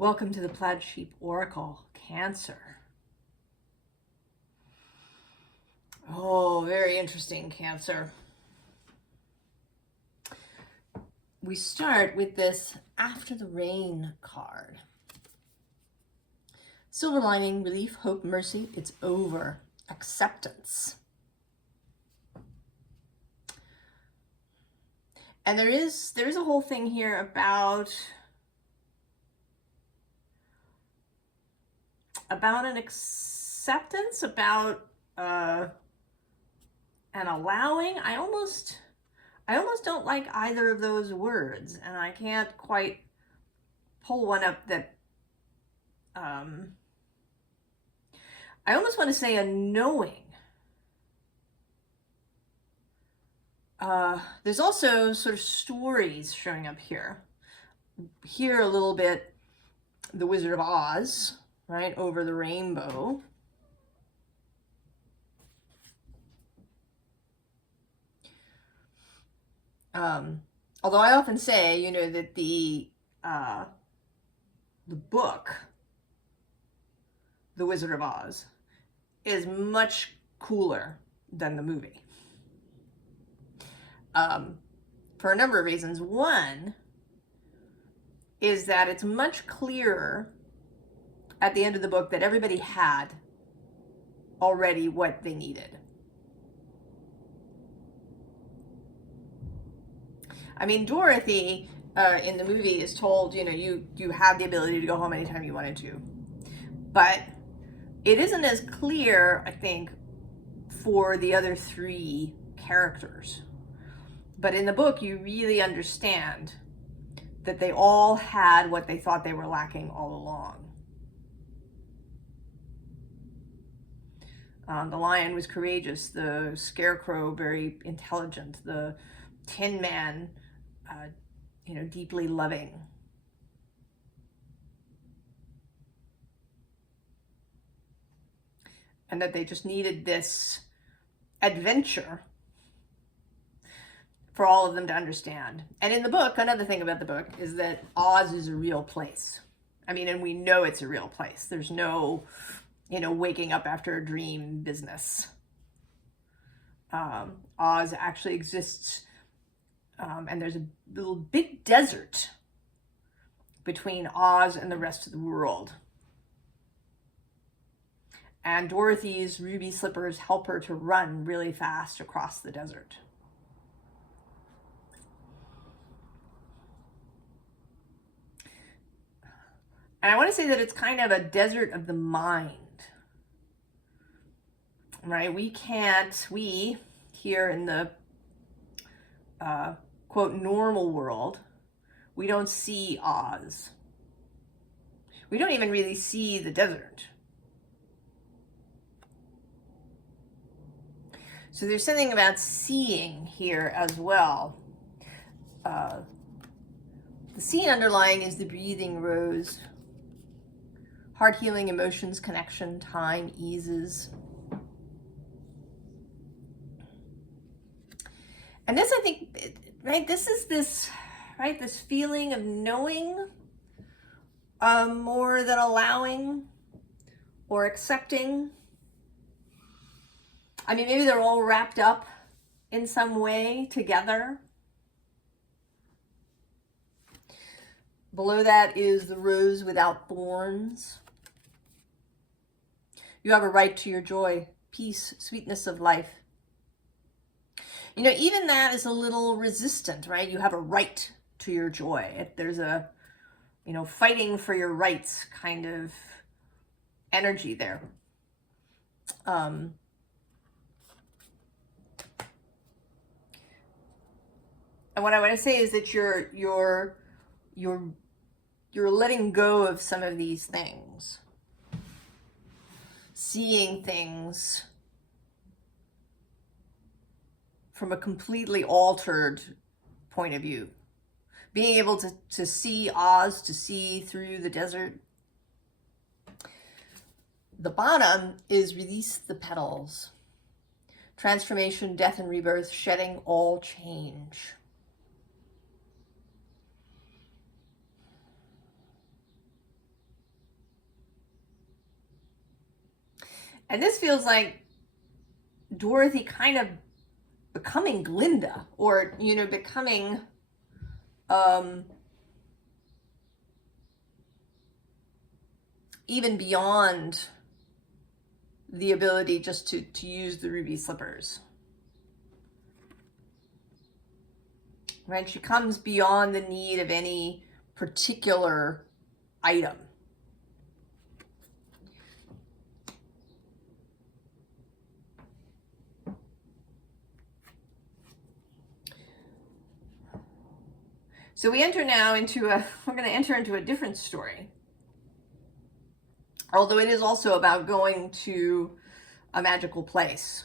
Welcome to the Plaid Sheep Oracle, Cancer. Oh, very interesting, Cancer. We start with this After the Rain card. Silver lining, relief, hope, mercy, it's over. Acceptance. And there is a whole thing here about an acceptance, about an allowing. I almost don't like either of those words, and I can't quite pull one up that I almost want to say a knowing. There's also sort of stories showing up here. Here a little bit, the Wizard of Oz, right, over the rainbow. Although I often say, you know, that the book, The Wizard of Oz, is much cooler than the movie. For a number of reasons. One is that it's much clearer at the end of the book that everybody had already what they needed. I mean, Dorothy in the movie is told, you know, you have the ability to go home anytime you wanted to. But it isn't as clear, I think, for the other three characters. But in the book, you really understand that they all had what they thought they were lacking all along. The lion was courageous, the scarecrow very intelligent, the tin man, you know, deeply loving. And that they just needed this adventure for all of them to understand. And in the book, another thing about the book is that Oz is a real place. I mean, and we know it's a real place. There's no, you know, waking up after a dream business. Oz actually exists, and there's a little big desert between Oz and the rest of the world. And Dorothy's ruby slippers help her to run really fast across the desert. And I want to say that it's kind of a desert of the mind, right? We here in the quote normal world, we don't see Oz. We don't even really see the desert. So there's something about seeing here as well. The scene underlying is the breathing rose. Heart healing, emotions, connection, time, eases. And this, I think, right, this is this feeling of knowing more than allowing or accepting. I mean, maybe they're all wrapped up in some way together. Below that is the rose without thorns. You have a right to your joy, peace, sweetness of life. You know, even that is a little resistant, right? You have a right to your joy. There's a, you know, fighting for your rights kind of energy there. And what I want to say is that you're letting go of some of these things. Seeing things from a completely altered point of view. Being able to see Oz, to see through the desert. The bottom is release the petals. Transformation, death and rebirth, shedding all change. And this feels like Dorothy kind of becoming Glinda, or, you know, becoming even beyond the ability just to use the ruby slippers. Right? She comes beyond the need of any particular item. So we enter now into we're going to enter into a different story. Although it is also about going to a magical place.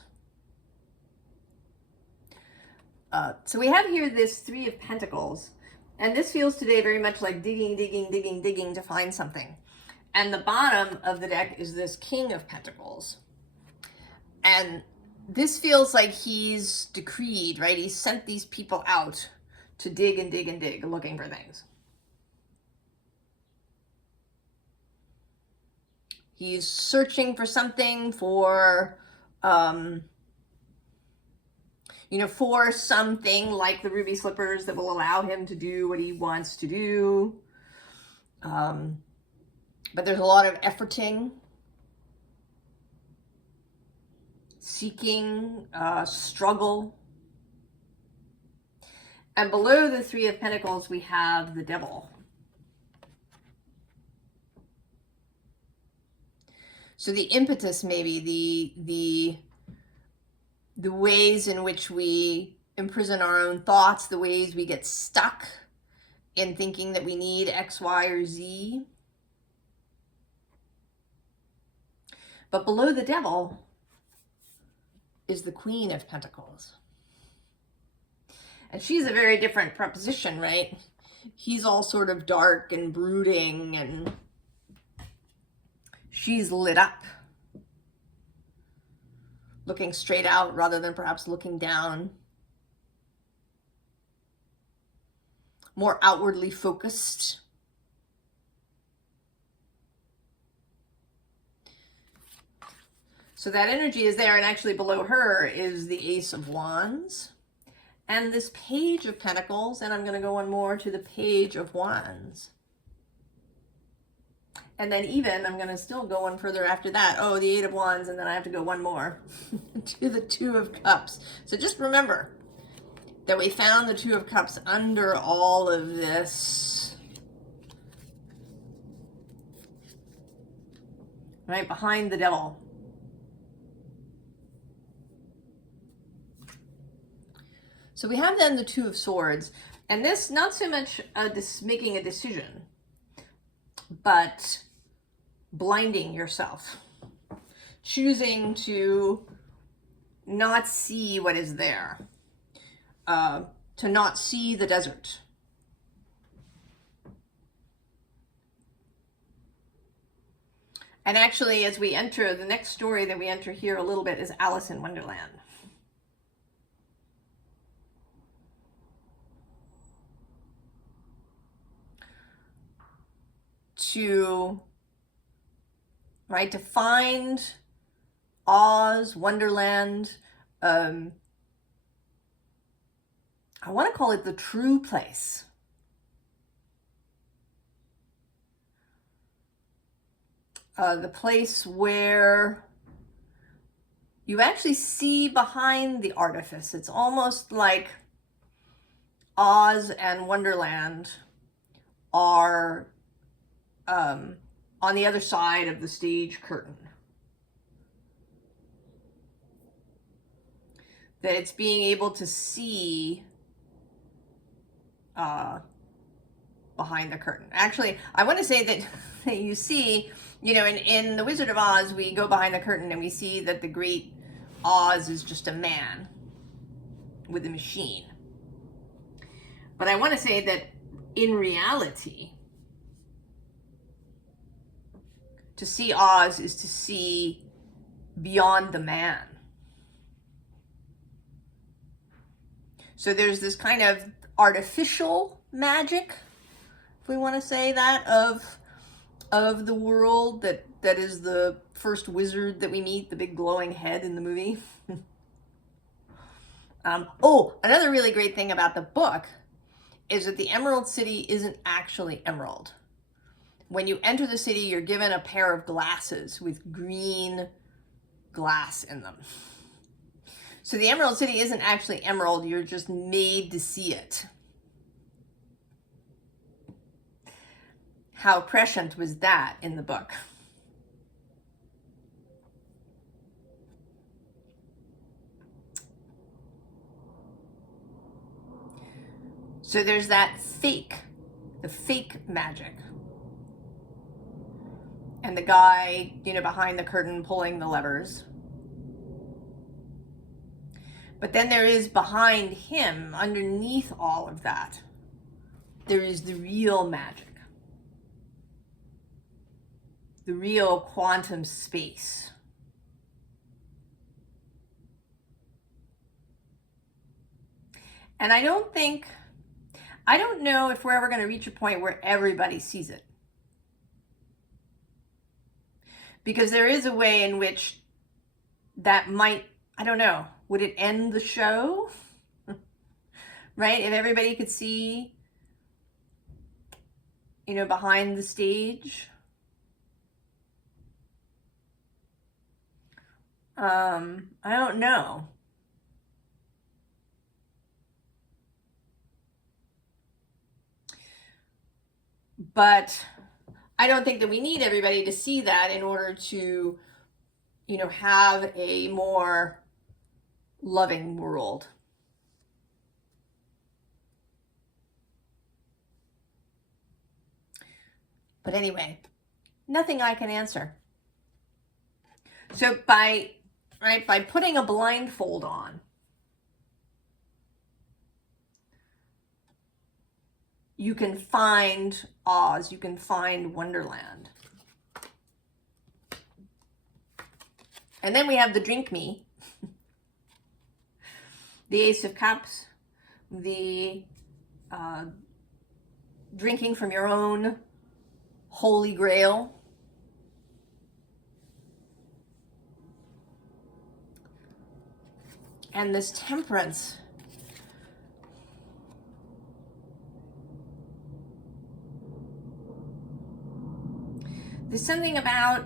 So we have here this Three of Pentacles, and this feels today very much like digging to find something. And the bottom of the deck is this King of Pentacles. And this feels like he's decreed, right? He sent these people out to dig and dig looking for things. He's searching for something, for, you know, for something like the ruby slippers that will allow him to do what he wants to do. But there's a lot of efforting, seeking, struggle. And below the Three of Pentacles, we have the Devil. So the impetus, maybe the ways in which we imprison our own thoughts, the ways we get stuck in thinking that we need X, Y, or Z. But below the Devil is the Queen of Pentacles. And she's a very different proposition, right? He's all sort of dark and brooding, and she's lit up, looking straight out rather than perhaps looking down. More outwardly focused. So that energy is there, and actually below her is the Ace of Wands and this Page of Pentacles, and I'm going to go one more to the Page of Wands. And then even, I'm going to still go one further after that. Oh, the Eight of Wands, and then I have to go one more to the Two of Cups. So just remember that we found the Two of Cups under all of this. Right, behind the Devil. So we have then the Two of Swords. And this, not so much making a decision, but blinding yourself, choosing to not see what is there, to not see the desert. And actually, as we enter, the next story that we enter here a little bit is Alice in Wonderland. To find Oz, Wonderland, I want to call it the true place. The place where you actually see behind the artifice. It's almost like Oz and Wonderland are on the other side of the stage curtain. That it's being able to see behind the curtain. Actually, I want to say that you see, you know, in The Wizard of Oz, we go behind the curtain and we see that the great Oz is just a man with a machine. But I want to say that in reality, to see Oz is to see beyond the man. So there's this kind of artificial magic, if we want to say that, of of the world that is the first wizard that we meet, the big glowing head in the movie. Oh, another really great thing about the book is that the Emerald City isn't actually emerald. When you enter the city, you're given a pair of glasses with green glass in them. So the Emerald City isn't actually emerald, you're just made to see it. How prescient was that in the book? So there's that the fake magic. And the guy, behind the curtain pulling the levers. But then there is behind him, underneath all of that, there is the real magic. The real quantum space. And I don't know if we're ever going to reach a point where everybody sees it. Because there is a way in which that might, I don't know, would it end the show? Right? If everybody could see, behind the stage. I don't know. But I don't think that we need everybody to see that in order to, have a more loving world. But anyway, nothing I can answer. So by putting a blindfold on, you can find Oz, you can find Wonderland. And then we have the Drink Me, the Ace of Cups, the drinking from your own Holy Grail. And this Temperance. There's something about,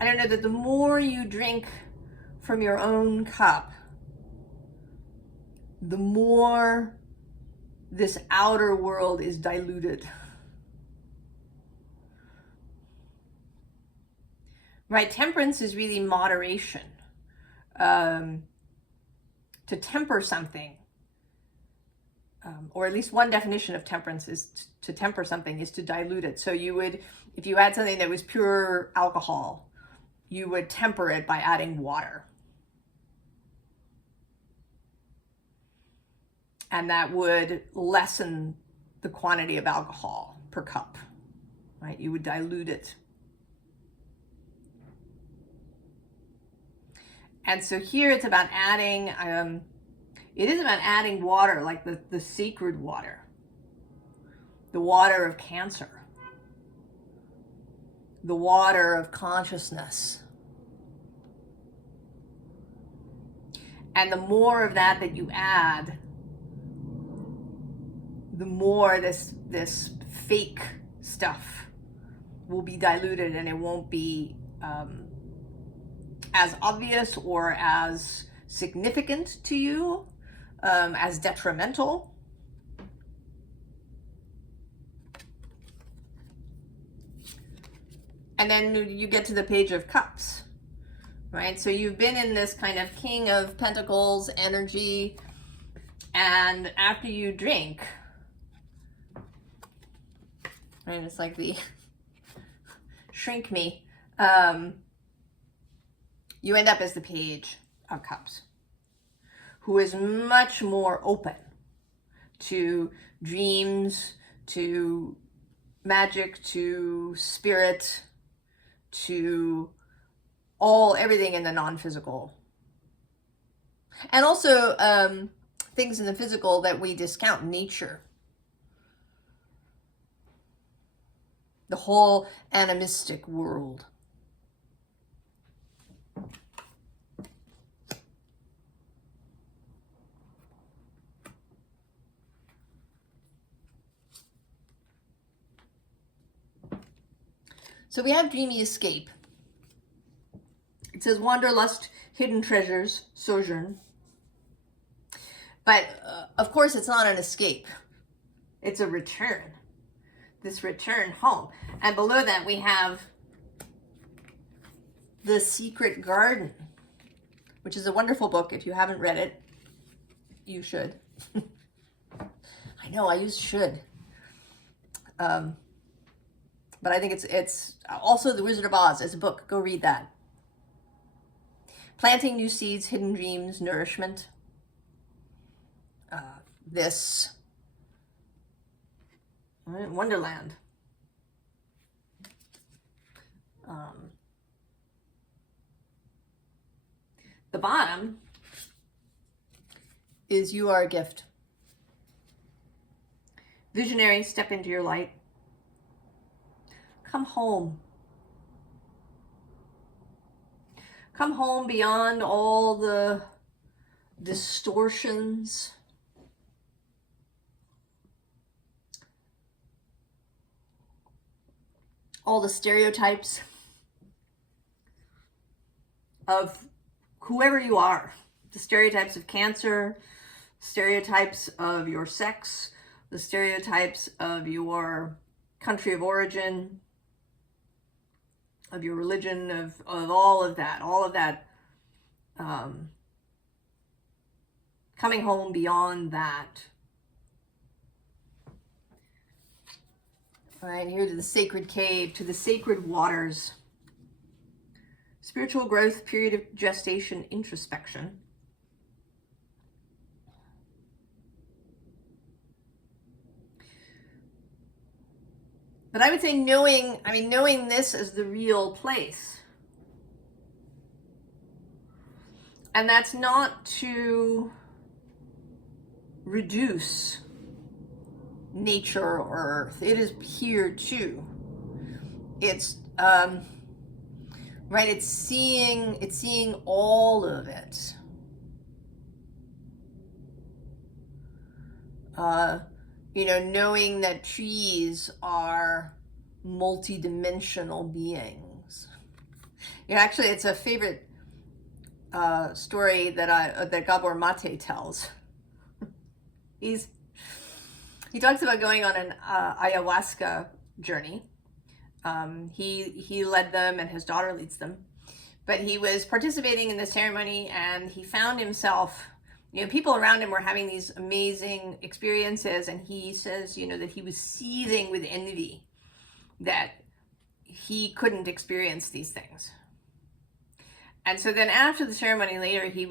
I don't know, that the more you drink from your own cup, the more this outer world is diluted. Right? Temperance is really moderation. To temper something, or at least one definition of temperance is to temper something is to dilute it. So you would, if you had something that was pure alcohol, you would temper it by adding water. And that would lessen the quantity of alcohol per cup, right? You would dilute it. And so here it's about adding, it is about adding water, like the sacred water, the water of cancer, the water of consciousness. And the more of that you add, the more this fake stuff will be diluted, and it won't be as obvious or as significant to you, as detrimental. And then you get to the Page of Cups, right? So you've been in this kind of King of Pentacles energy, and after you drink, right, it's like the shrink me, you end up as the Page of Cups, who is much more open to dreams, to magic, to spirit, to everything in the non-physical. And also things in the physical that we discount, nature. the whole animistic world. So we have dreamy escape. It says wanderlust, hidden treasures, sojourn. But of course it's not an escape. It's a return. This return home. And below that we have The Secret Garden, which is a wonderful book. If you haven't read it, you should. I know, I use should. But I think it's also The Wizard of Oz as a book. Go read that. Planting New Seeds, Hidden Dreams, Nourishment. This Wonderland. The bottom is You Are a Gift. Visionary, step into your light. Come home. Come home beyond all the distortions, all the stereotypes of whoever you are. The stereotypes of Cancer, stereotypes of your sex, the stereotypes of your country of origin, of your religion, of all of that, coming home beyond that. All right, here to the sacred cave, to the sacred waters. Spiritual growth, period of gestation, introspection. But I would say knowing this as the real place. And that's not to reduce nature or earth. It is here too. It's right, it's seeing all of it. Knowing that trees are multi-dimensional beings. Actually, it's a favorite story that Gabor Mate tells. He talks about going on an ayahuasca journey. He led them, and his daughter leads them. But he was participating in the ceremony, and he found himself, people around him were having these amazing experiences, and he says, that he was seething with envy that he couldn't experience these things. And so then after the ceremony later, he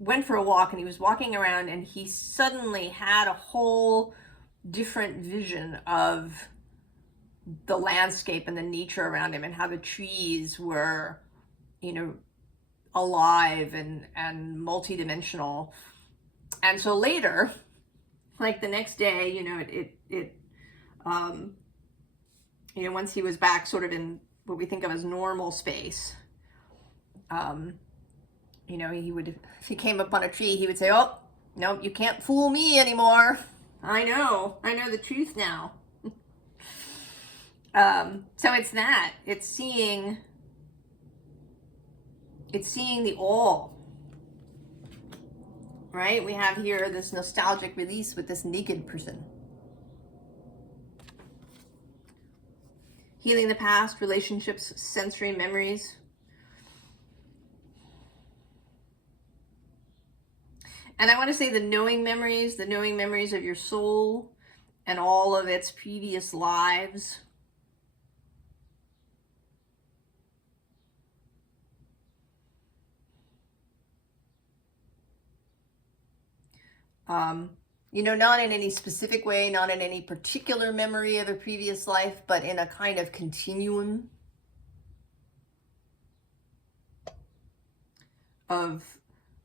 went for a walk, and he was walking around, and he suddenly had a whole different vision of the landscape and the nature around him, and how the trees were, alive and multidimensional. And so later, like the next day, once he was back sort of in what we think of as normal space, if he came up on a tree, he would say, "Oh, no, you can't fool me anymore. I know the truth now." So it's seeing the all, right? We have here this nostalgic release with this naked person. Healing the past, relationships, sensory memories. And I want to say the knowing memories of your soul and all of its previous lives. Not in any specific way, not in any particular memory of a previous life, but in a kind of continuum of,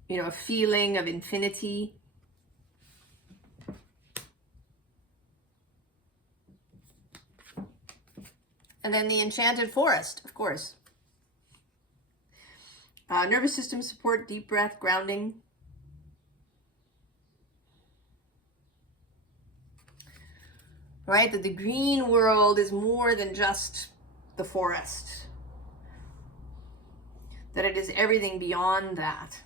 a feeling of infinity. And then the enchanted forest, of course. Nervous system support, deep breath, grounding. Right? That the green world is more than just the forest. That it is everything beyond that.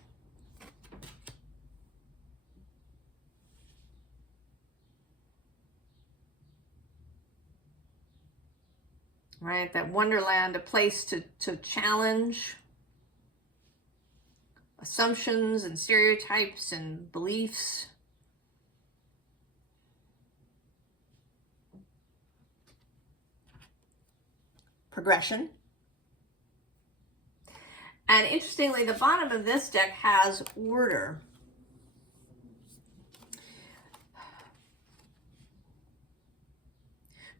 Right? That Wonderland, a place to challenge assumptions and stereotypes and beliefs. Progression. And interestingly, the bottom of this deck has order.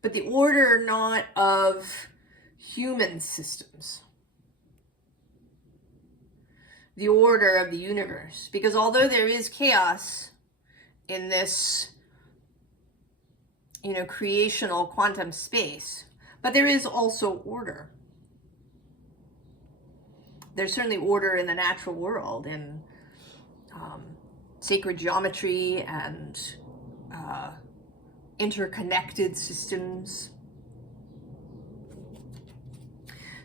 But the order not of human systems. The order of the universe. Because although there is chaos in this, creational quantum space, but there is also order. There's certainly order in the natural world, in sacred geometry and interconnected systems.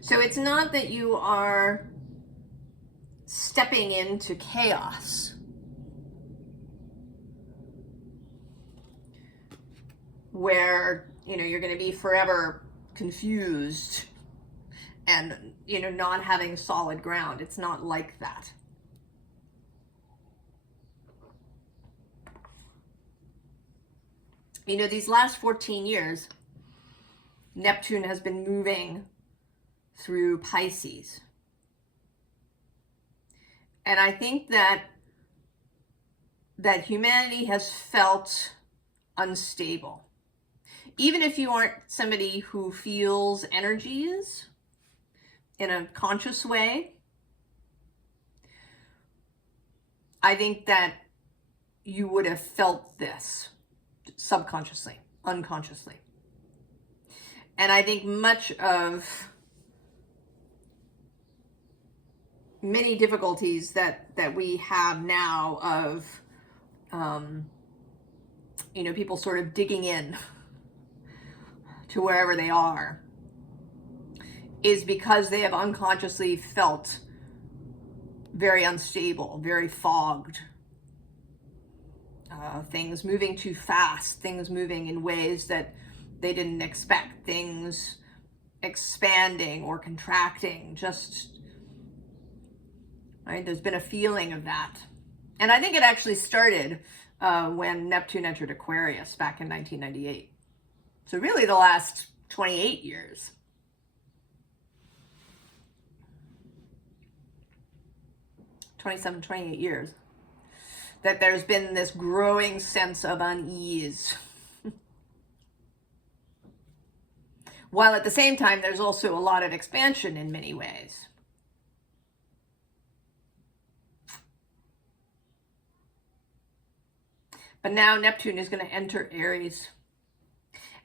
So it's not that you are stepping into chaos, where you're going to be forever confused and not having solid ground. It's not like that. These last 14 years, Neptune has been moving through Pisces. And I think that humanity has felt unstable. Even if you aren't somebody who feels energies in a conscious way, I think that you would have felt this subconsciously, unconsciously. And I think much of many difficulties that we have now of, people sort of digging in to wherever they are is because they have unconsciously felt very unstable, very fogged. Things moving too fast, things moving in ways that they didn't expect, things expanding or contracting, just, right? There's been a feeling of that. And I think it actually started when Neptune entered Aquarius back in 1998. So really the last 28 years. 27, 28 years. That there's been this growing sense of unease. While at the same time, there's also a lot of expansion in many ways. But now Neptune is going to enter Aries.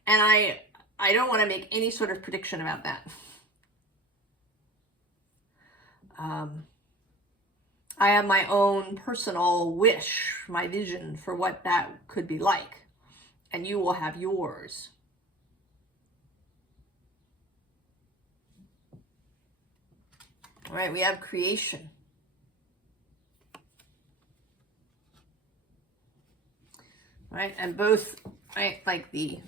And I don't want to make any sort of prediction about that. I have my own personal wish, my vision for what that could be like. And you will have yours. All right, we have creation. Right, and both, right, like the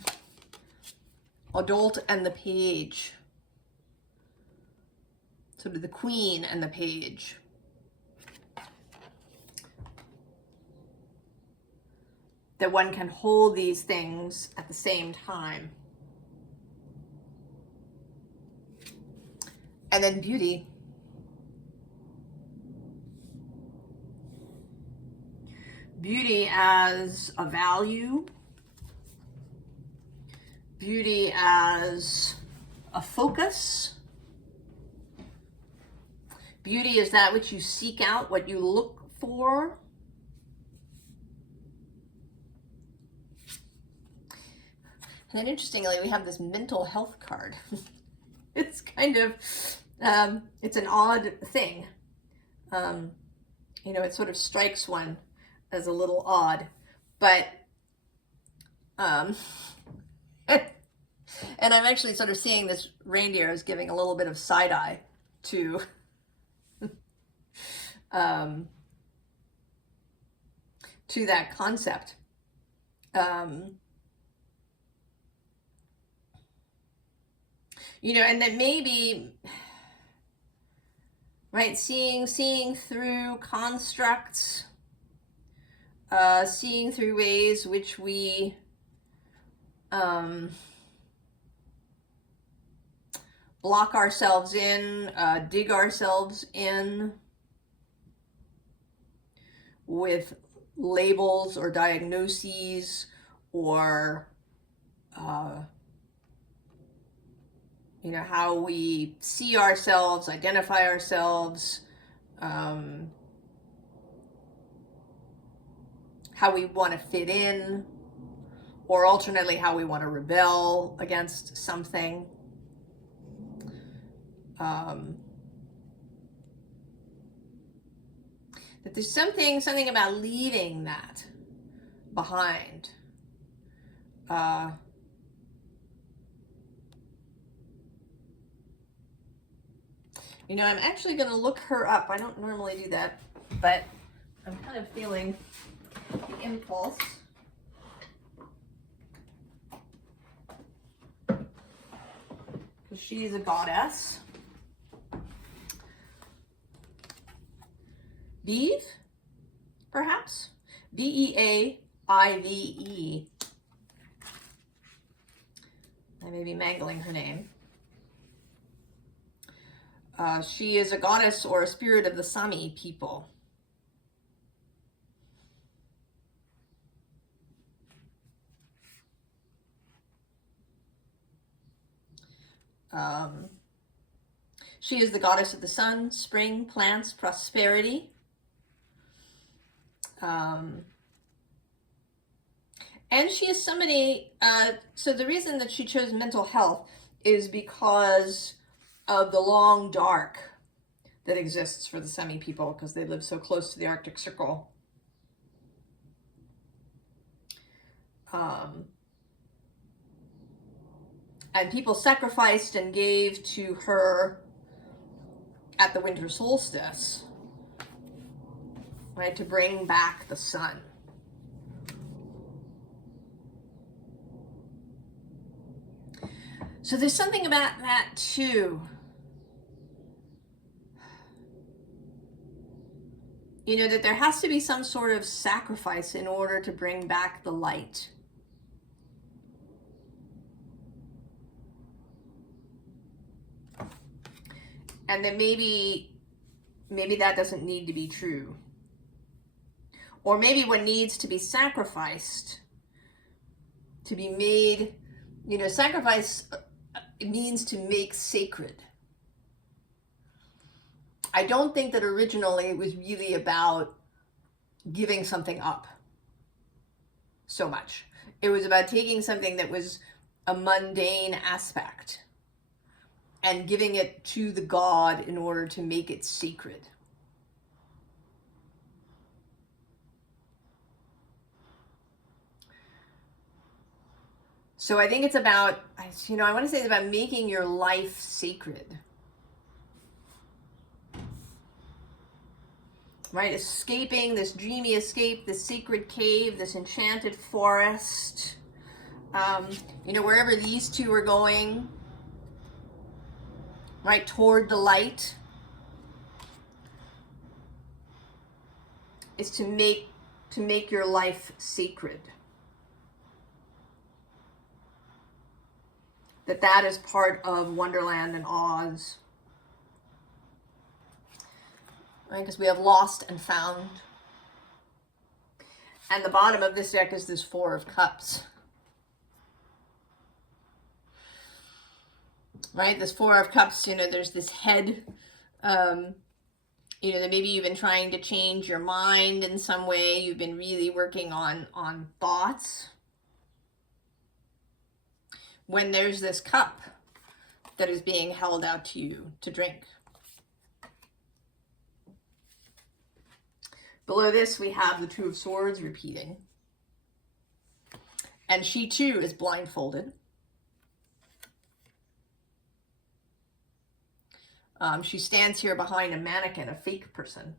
adult and the page. Sort of the queen and the page. That one can hold these things at the same time. And then beauty. Beauty as a value. Beauty as a focus. Beauty is that which you seek out, what you look for. And then interestingly, we have this mental health card. It's kind of, it's an odd thing. You know, it sort of strikes one as a little odd, but, and I'm actually sort of seeing this reindeer as giving a little bit of side eye to, to that concept. You know, and that maybe, right, seeing through constructs, seeing through ways which we block ourselves in, dig ourselves in with labels or diagnoses, or you know, how we see ourselves, identify ourselves, how we want to fit in, or alternately how we want to rebel against something. That there's something about leaving that behind. You know, I'm actually going to look her up. I don't normally do that, but I'm kind of feeling the impulse. Because she's a goddess. Beeve, perhaps? Beaive. I may be mangling her name. She is a goddess or a spirit of the Sami people. She is the goddess of the sun, spring, plants, prosperity. And she is somebody, so the reason that she chose mental health is because of the long dark that exists for the Sami people, because they live so close to the Arctic Circle. And people sacrificed and gave to her at the winter solstice, right, to bring back the sun. So there's something about that too. You know, that there has to be some sort of sacrifice in order to bring back the light. And that maybe that doesn't need to be true. Or maybe what needs to be sacrificed to be made, you know, sacrifice means to make sacred. I don't think that originally it was really about giving something up so much. It was about taking something that was a mundane aspect and giving it to the god in order to make it sacred. So I think it's about, you know, I want to say it's about making your life sacred. Right? Escaping this dreamy escape, this sacred cave, this enchanted forest. You know, wherever these two are going, right, toward the light, is to make your life sacred. That is part of Wonderland and Oz. Right, because we have lost and found. And the bottom of this deck is this Four of Cups. Right, this Four of Cups, you know, there's this head, you know, that maybe you've been trying to change your mind in some way. You've been really working on thoughts. When there's this cup, that is being held out to you to drink. Below this, we have the Two of Swords repeating. And she too is blindfolded. She stands here behind a mannequin, a fake person.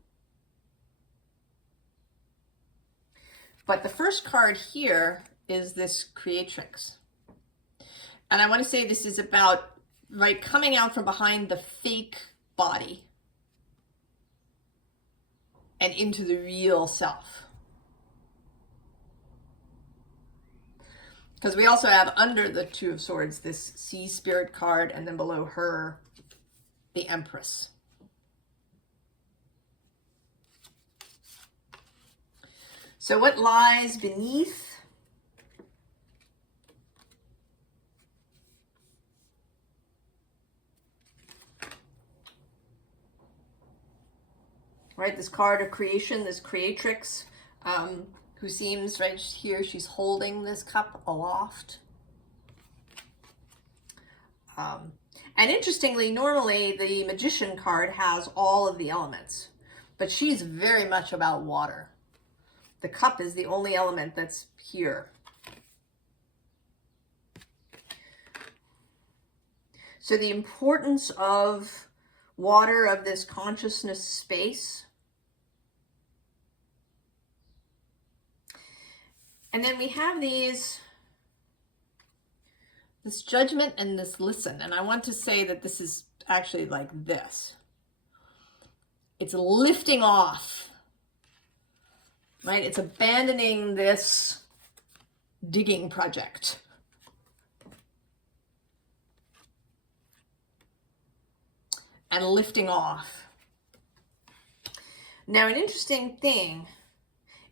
But the first card here is this creatrix. And I want to say this is about, right, coming out from behind the fake body and into the real self. Because we also have under the Two of Swords this Sea Spirit card, and then below her, the Empress. So what lies beneath? Right, this card of creation, this creatrix, who seems, right here, she's holding this cup aloft. And interestingly, normally the Magician card has all of the elements, but she's very much about water. The cup is the only element that's here. So the importance of water, of this consciousness space. And then we have this judgment and this listen. And I want to say that this is actually like this. It's lifting off, right? It's abandoning this digging project. And lifting off. Now, an interesting thing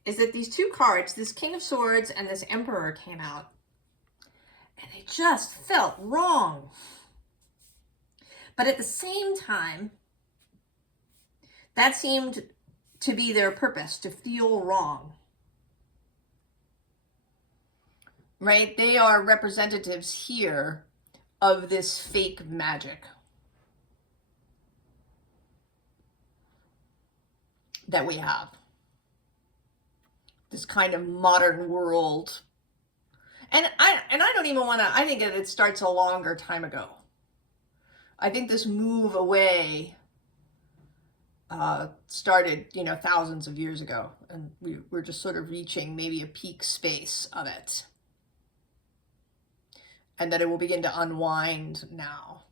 is that these two cards, this King of Swords and this Emperor, came out, and they just felt wrong. But at the same time, that seemed to be their purpose, to feel wrong. Right? They are representatives here of this fake magic that we have. This kind of modern world. And I don't even want to, I think that it starts a longer time ago. I think this move away started, thousands of years ago. And we're just sort of reaching maybe a peak space of it. And that it will begin to unwind now.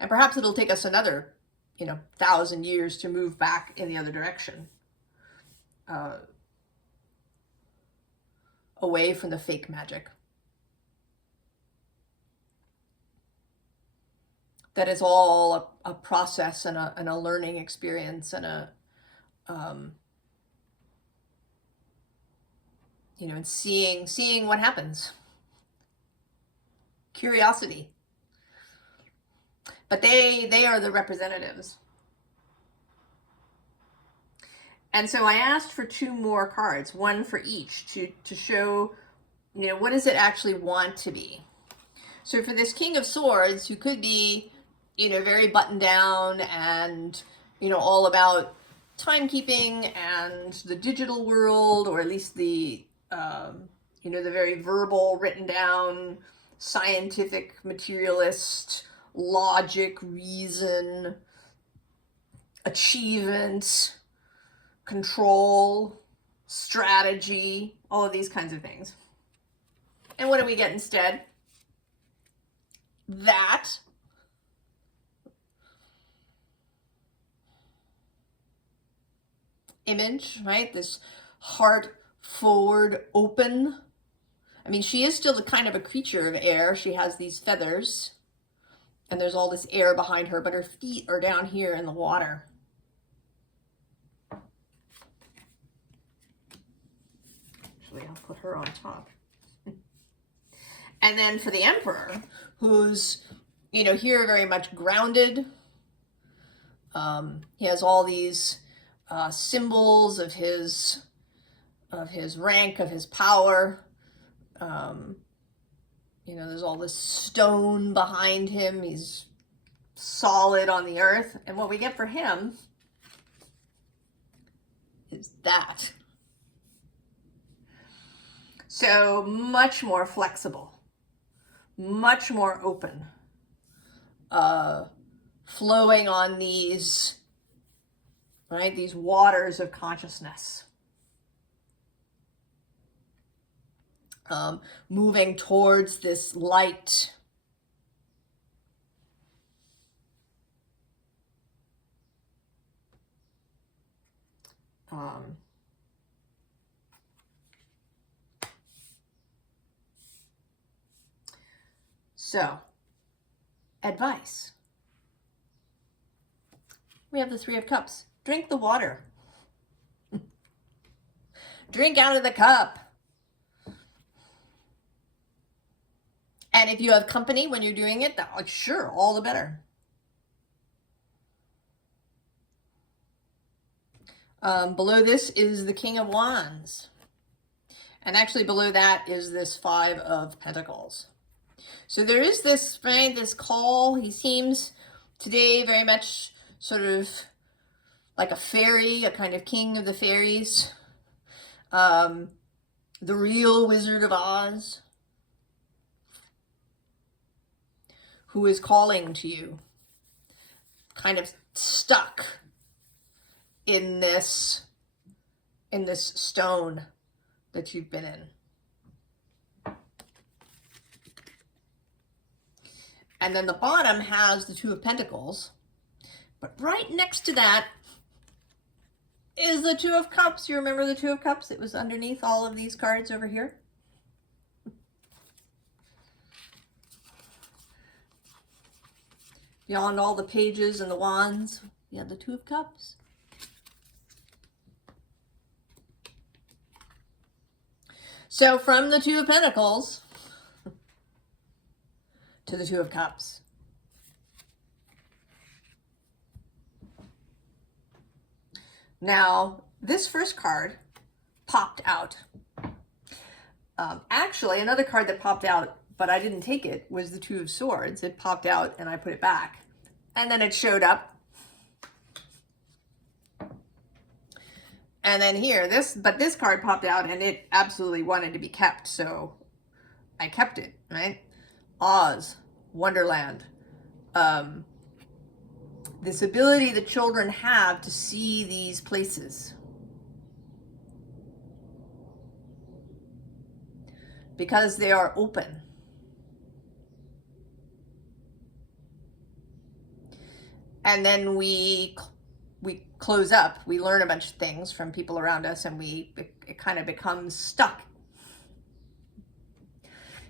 And perhaps it'll take us another, 1,000 years to move back in the other direction. Away from the fake magic. That is all a process and a learning experience and and seeing what happens. Curiosity. But they are the representatives. And so I asked for 2 more cards, one for each, to show, what does it actually want to be? So for this King of Swords, who could be, very buttoned down and, all about timekeeping and the digital world, or at least the, the very verbal, written down, scientific, materialist, logic, reason, achievement, control, strategy, all of these kinds of things. And what do we get instead? That. Image, right? This heart forward, open. I mean, she is still the kind of a creature of air. She has these feathers, and there's all this air behind her, but her feet are down here in the water. Actually, I'll put her on top. And then for the Emperor, who's, here very much grounded. He has all these symbols of his rank, of his power. You know, there's all this stone behind him. He's solid on the earth. And what we get for him is that. So much more flexible, much more open, flowing on these, right, these waters of consciousness, moving towards this light. So, advice. We have the Three of Cups. Drink the water. Drink out of the cup. And if you have company when you're doing it, sure, all the better. Below this is the King of Wands. And actually below that is this Five of Pentacles. So there is this, right, this call. He seems today very much sort of like a fairy, a kind of king of the fairies. The real Wizard of Oz, who is calling to you, kind of stuck in this stone that you've been in. And then the bottom has the Two of Pentacles, but right next to that is the Two of Cups. You remember the Two of Cups? It was underneath all of these cards over here. Beyond all the pages and the wands, you have the Two of Cups. So from the Two of Pentacles to the Two of Cups. Now, this first card popped out. Actually, another card that popped out, but I didn't take it, was the Two of Swords. It popped out and I put it back. And then it showed up. And then here, this card popped out and it absolutely wanted to be kept. So I kept it, right? Oz, Wonderland. This ability that children have to see these places. Because they are open. And then we close up, we learn a bunch of things from people around us, and it kind of becomes stuck.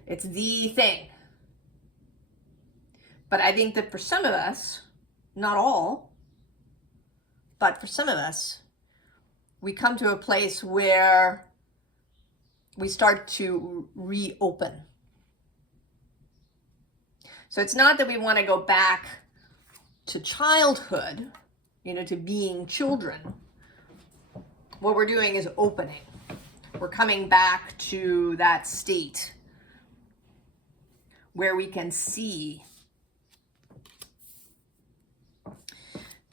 It's the thing. But I think that for some of us, not all, but for some of us, we come to a place where we start to reopen. So it's not that we want to go back to childhood, you know, to being children. What we're doing is opening. We're coming back to that state where we can see.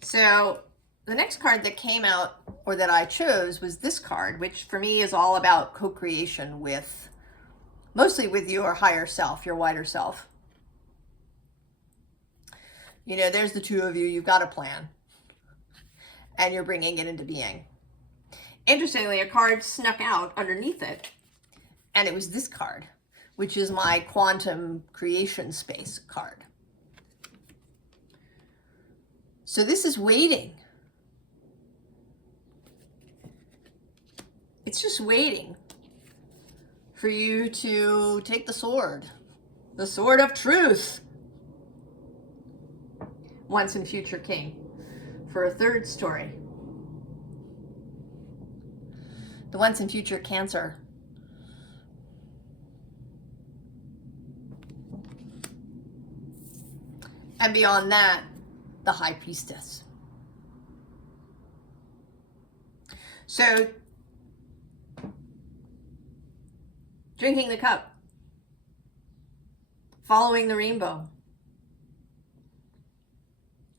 So the next card that came out, or that I chose, was this card, which for me is all about co-creation with, mostly with your higher self, your wider self. You know, there's the two of you, you've got a plan, and you're bringing it into being. Interestingly, a card snuck out underneath it, and it was this card, which is my quantum creation space card. So this is waiting. It's just waiting for you to take the sword of truth. Once and future king, for a third story. The once and future Cancer. And beyond that, the High Priestess. So, drinking the cup. following the rainbow.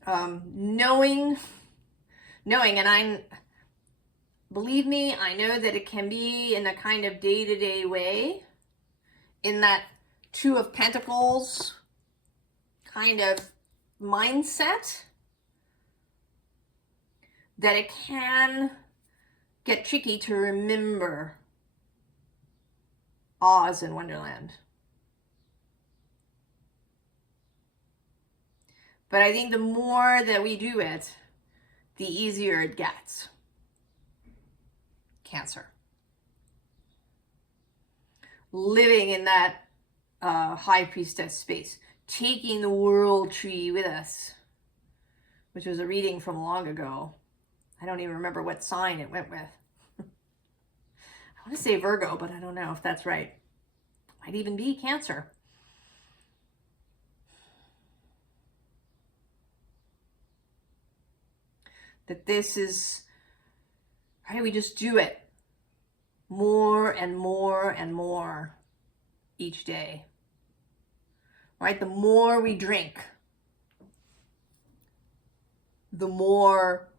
Knowing, and believe me, I know that it can be in a kind of day-to-day way, in that Two of Pentacles kind of mindset, that it can get tricky to remember Oz and Wonderland. But I think the more that we do it, the easier it gets. Cancer. Living in that High Priestess space. Taking the world tree with us. Which was a reading from long ago. I don't even remember what sign it went with. I want to say Virgo, but I don't know if that's right. Might even be Cancer. That this is, right, we just do it more and more and more each day. Right, the more we drink, the more,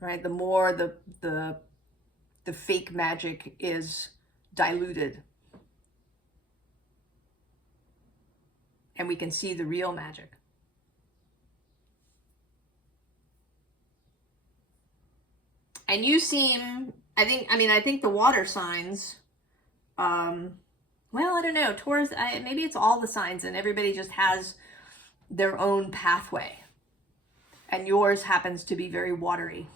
right, the more the fake magic is diluted. And we can see the real magic. And you seem, I think the water signs, well, I don't know, Taurus, maybe it's all the signs and everybody just has their own pathway. And yours happens to be very watery.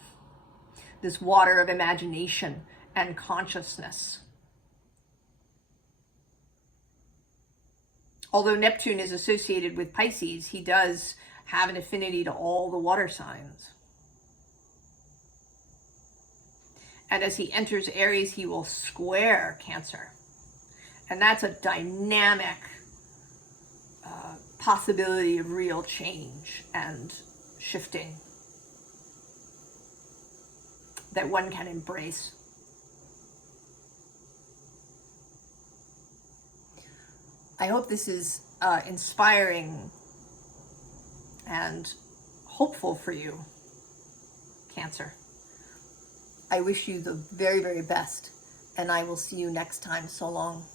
This water of imagination and consciousness. Although Neptune is associated with Pisces, he does have an affinity to all the water signs. And as he enters Aries, he will square Cancer. And that's a dynamic possibility of real change and shifting that one can embrace. I hope this is inspiring and hopeful for you, Cancer. I wish you the very, very best, and I will see you next time. So long.